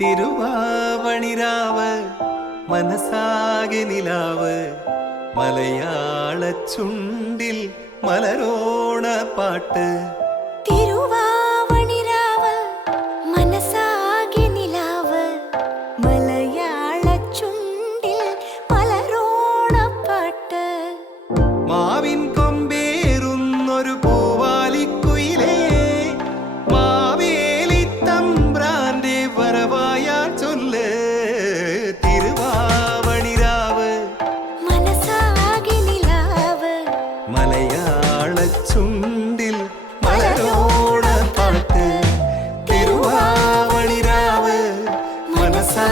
തിരുവാവണിരാവ് മനസാകെ നിലാവ് മലയാള ചുണ്ടിൽ മലരോണ പാട്ട്. തിരുവാവണിരാവ് മനസാകെ നിലാവ് മലയാള ചുണ്ടിൽ മലരോണ പാട്ട്. മാവിൻ കൊമ്പേറുന്നൊരു പൂവാലിക്കുയിലേ മാവേലി തമ്പ്രാന്റെ വരവായാ ചൊല്ല്. തിരുവാവണിരാവ് മനസാകെ നിലാവ് മലയാള ചുണ്ടിൽ മലരോണ പാട്ട്. തിരുവാവണിരാവ് മനസാ